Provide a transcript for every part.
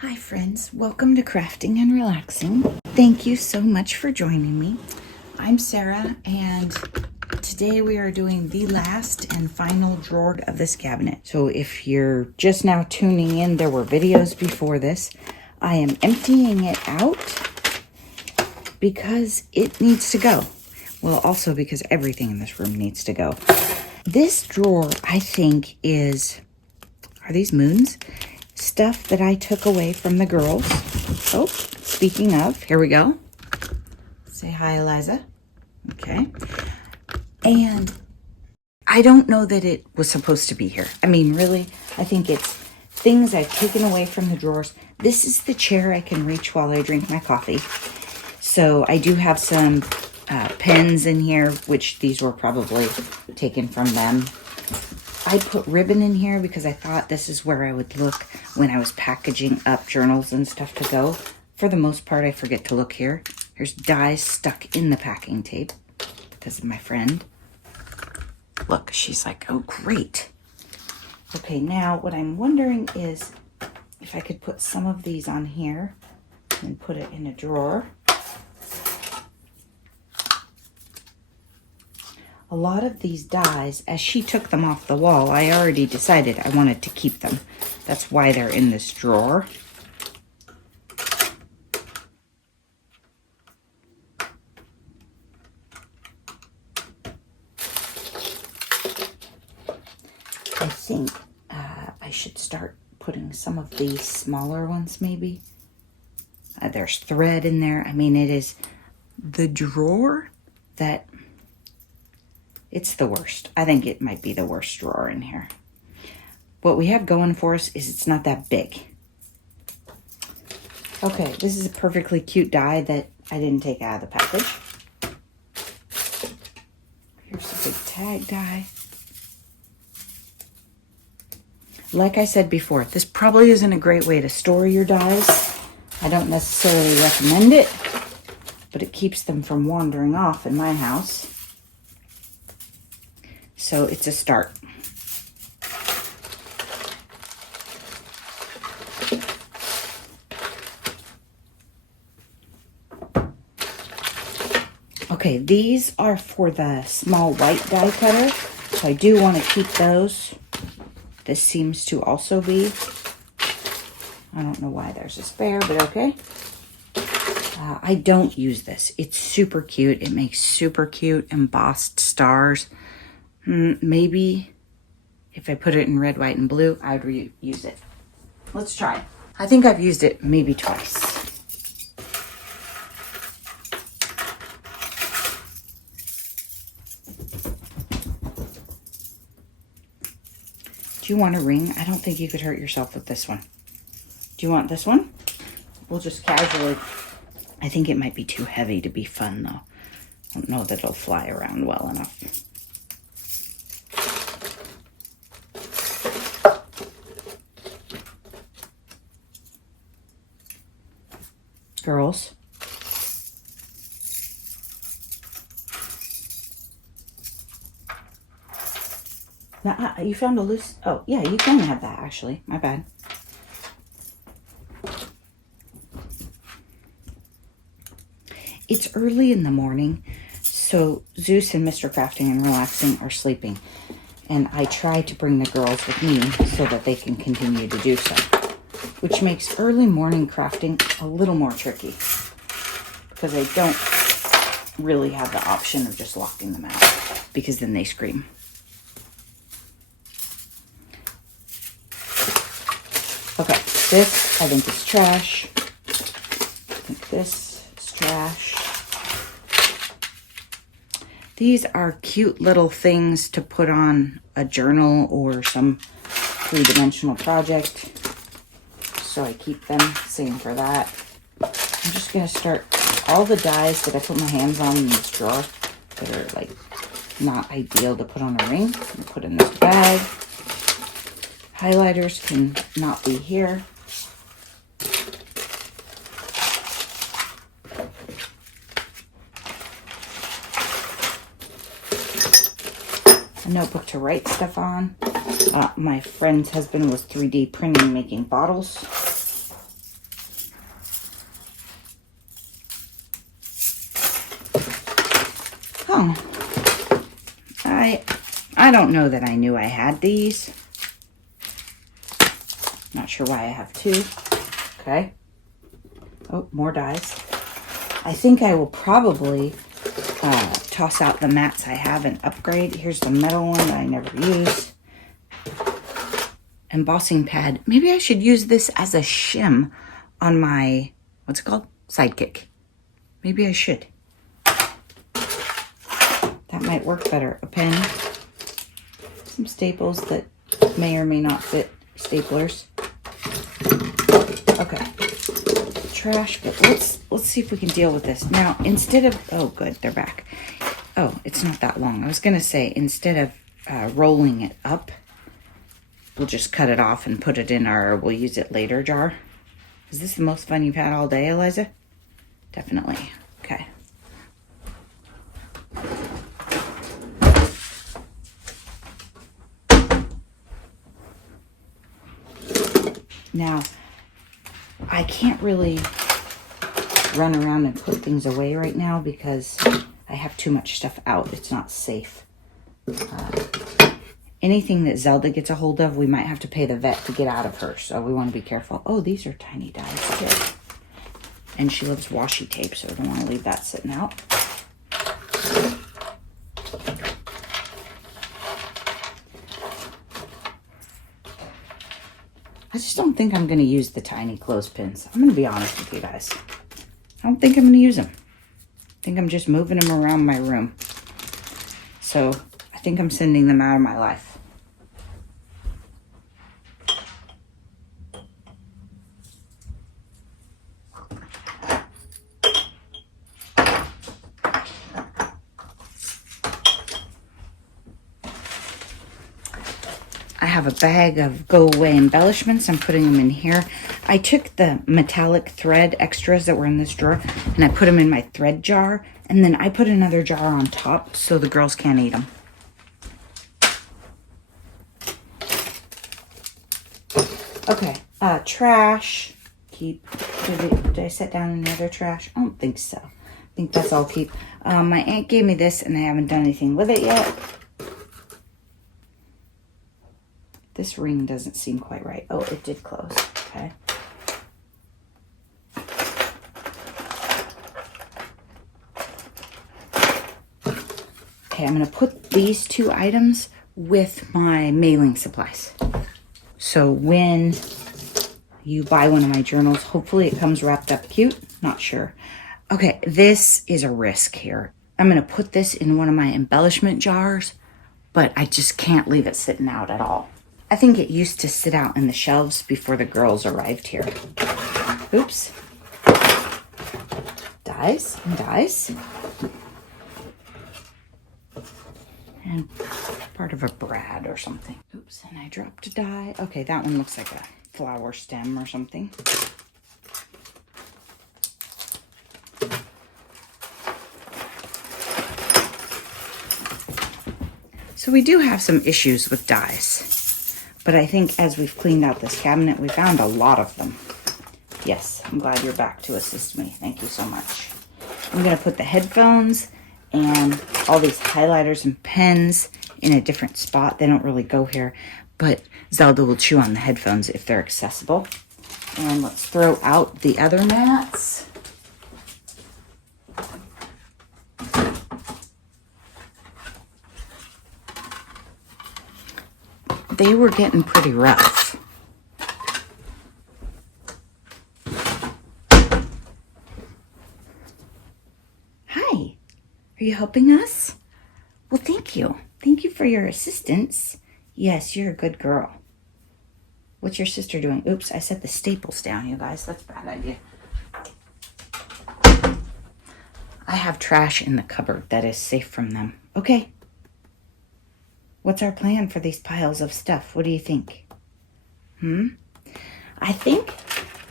Hi friends, welcome to Crafting and Relaxing. Thank you so much for joining me. I'm Sarah and today we are doing the last and final drawer of this cabinet. So if you're just now tuning in, there were videos before this. I am emptying it out because it needs to go. Well, also because everything in this room needs to go. This drawer, I think, are these moons? Stuff that I took away from the girls. Oh, speaking of, here we go. Say hi, Eliza. Okay. And I don't know that it was supposed to be here. I mean, really, I think it's things I've taken away from the drawers. This is the chair I can reach while I drink my coffee. So I do have some pens in here, which these were probably taken from them. I put ribbon in here because I thought this is where I would look when I was packaging up journals and stuff to go. For the most part, I forget to look here. There's dies stuck in the packing tape because of my friend. Look, she's like, oh, great. Okay, now what I'm wondering is if I could put some of these on here and put it in a drawer. A lot of these dies, as she took them off the wall, I already decided I wanted to keep them. That's why they're in this drawer. I think I should start putting some of these smaller ones maybe. There's thread in there. I mean, it is the drawer that... It's the worst. I think it might be the worst drawer in here. What we have going for us is it's not that big. Okay, this is a perfectly cute die that I didn't take out of the package. Here's a big tag die. Like I said before, this probably isn't a great way to store your dies. I don't necessarily recommend it, but it keeps them from wandering off in my house. So it's a start. Okay, these are for the small white die cutter, so I do want to keep those. This seems to also be, I don't know why there's a spare, but okay. I don't use this. It's super cute. It makes super cute embossed stars. Maybe if I put it in red, white, and blue, I would reuse it. Let's try it. I think I've used it maybe twice. Do you want a ring? I don't think you could hurt yourself with this one. Do you want this one? We'll just casually... I think it might be too heavy to be fun, though. I don't know that it'll fly around well enough. Girls. Now, you found a loose... Oh, yeah, you can have that, actually. My bad. It's early in the morning, so Zeus and Mr. Crafting and Relaxing are sleeping. And I try to bring the girls with me so that they can continue to do so. Which makes early morning crafting a little more tricky because I don't really have the option of just locking them out because then they scream. Okay, this I think is trash. I think this is trash. These are cute little things to put on a journal or some three-dimensional project. So I keep them, same for that. I'm just gonna start all the dies that I put my hands on in this drawer that are like not ideal to put on a ring. I'm gonna put in this bag. Highlighters can not be here. A notebook to write stuff on. My friend's husband was 3D printing, making bottles. I don't know that I knew I had these. Not sure why I have two. Okay. Oh, more dies. I think I will probably toss out the mats I have and upgrade. Here's the metal one that I never use. Embossing pad. Maybe I should use this as a shim on my, what's it called? Sidekick. Maybe I should. That might work better. A pen. Some staples that may or may not fit staplers. Okay. Trash, but let's see if we can deal with this. Now, instead of, oh good, they're back. Oh, it's not that long. I was gonna say, instead of rolling it up, we'll just cut it off and put it in our we'll use it later jar. Is this the most fun you've had all day, Eliza? Definitely. Okay. Now, I can't really run around and put things away right now because I have too much stuff out. It's not safe. Anything that Zelda gets a hold of, we might have to pay the vet to get out of her. So we want to be careful. Oh, these are tiny dies too. And she loves washi tape, so I don't want to leave that sitting out. I just don't think I'm going to use the tiny clothespins. I'm going to be honest with you guys. I don't think I'm going to use them. I think I'm just moving them around my room. So I think I'm sending them out of my life. I have a bag of go away embellishments. I'm putting them in here. I took the metallic thread extras that were in this drawer and I put them in my thread jar, and then I put another jar on top so the girls can't eat them. Okay, trash. Keep. Did I set down another trash? I don't think so. I think that's all keep. My aunt gave me this and I haven't done anything with it yet. This ring doesn't seem quite right. Oh, it did close. Okay. Okay, I'm going to put these two items with my mailing supplies. So when you buy one of my journals, hopefully it comes wrapped up cute. Not sure. Okay, this is a risk here. I'm going to put this in one of my embellishment jars, but I just can't leave it sitting out at all. I think it used to sit out in the shelves before the girls arrived here. Oops. Dies and dies. And part of a brad or something. Oops, and I dropped a die. Okay, that one looks like a flower stem or something. So we do have some issues with dies. But I think as we've cleaned out this cabinet, we found a lot of them. Yes, I'm glad you're back to assist me. Thank you so much. I'm going to put the headphones and all these highlighters and pens in a different spot. They don't really go here, but Zelda will chew on the headphones if they're accessible. And let's throw out the other mats. They were getting pretty rough. Hi, are you helping us? Well, thank you. Thank you for your assistance. Yes, you're a good girl. What's your sister doing? Oops, I set the staples down, you guys. That's a bad idea. I have trash in the cupboard that is safe from them. Okay. What's our plan for these piles of stuff? What do you think? I think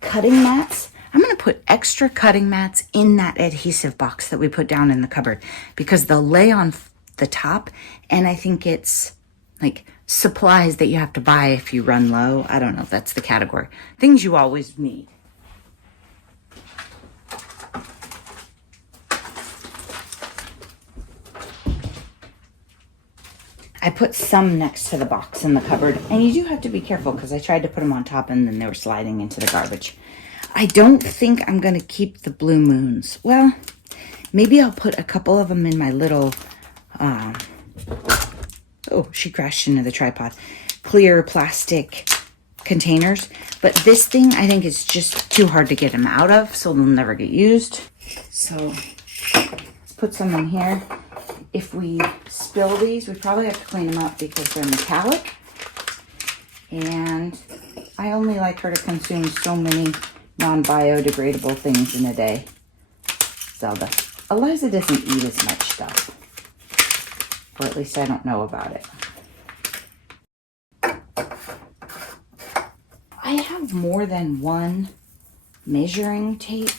cutting mats. I'm going to put extra cutting mats in that adhesive box that we put down in the cupboard because they'll lay on the top, and I think it's like supplies that you have to buy if you run low. I don't know if that's the category. Things you always need. I put some next to the box in the cupboard. And you do have to be careful because I tried to put them on top and then they were sliding into the garbage. I don't think I'm going to keep the blue moons. Well, maybe I'll put a couple of them in my little, oh, she crashed into the tripod, clear plastic containers. But this thing, I think it's just too hard to get them out of, so they'll never get used. So let's put some in here. If we spill these, we probably have to clean them up because they're metallic. And I only like her to consume so many non-biodegradable things in a day. Zelda. Eliza doesn't eat as much stuff. Or at least I don't know about it. I have more than one measuring tape.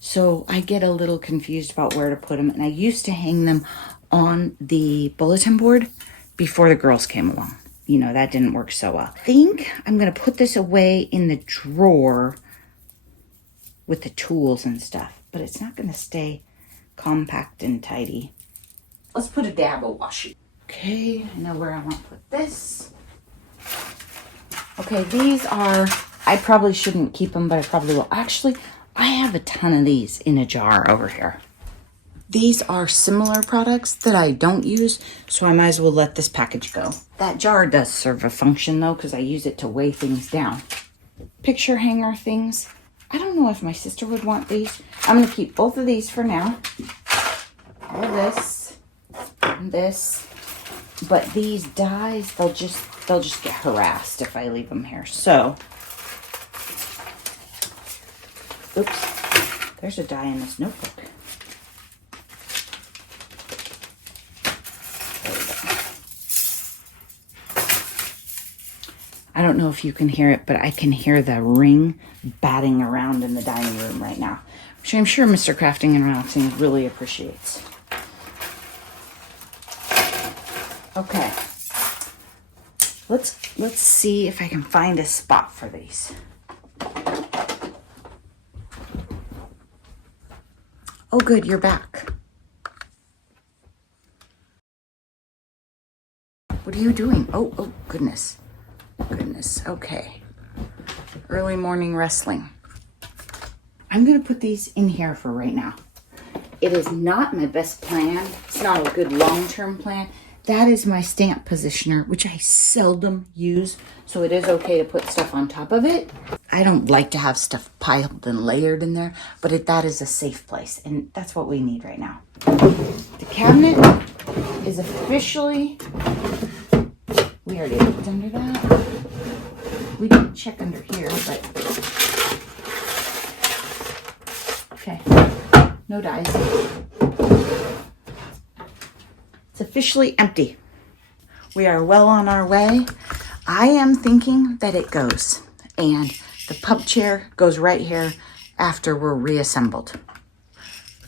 So I get a little confused about where to put them. And I used to hang them on the bulletin board before the girls came along. You know, that didn't work so well. I think I'm going to put this away in the drawer with the tools and stuff. But it's not going to stay compact and tidy. Let's put a dab of washi. Okay, I know where I want to put this. Okay, these are, I probably shouldn't keep them, but I probably will. Actually, I have a ton of these in a jar over here. These are similar products that I don't use, so I might as well let this package go. That jar does serve a function though, because I use it to weigh things down. Picture hanger things. I don't know if my sister would want these. I'm going to keep both of these for now. All this and this. But these dies, they'll just get harassed if I leave them here. So, oops, there's a die in this notebook. There we go. I don't know if you can hear it, but I can hear the ring batting around in the dining room right now, which I'm sure Mr. Crafting and Relaxing really appreciates. Okay, let's see if I can find a spot for these. Oh, good, you're back. What are you doing? Oh, goodness. Goodness, okay. Early morning wrestling. I'm going to put these in here for right now. It is not my best plan. It's not a good long-term plan. That is my stamp positioner, which I seldom use, so it is okay to put stuff on top of it. I don't like to have stuff piled and layered in there, but that is a safe place, and that's what we need right now. The cabinet is officially... We already looked under that. We didn't check under here, but... Okay, no dies. It's officially empty. We are well on our way. I am thinking that it goes. And the pub chair goes right here after we're reassembled.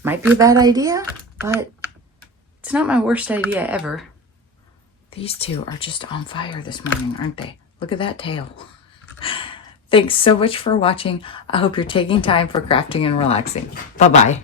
Might be a bad idea, but it's not my worst idea ever. These two are just on fire this morning, aren't they? Look at that tail. Thanks so much for watching. I hope you're taking time for crafting and relaxing. Bye-bye.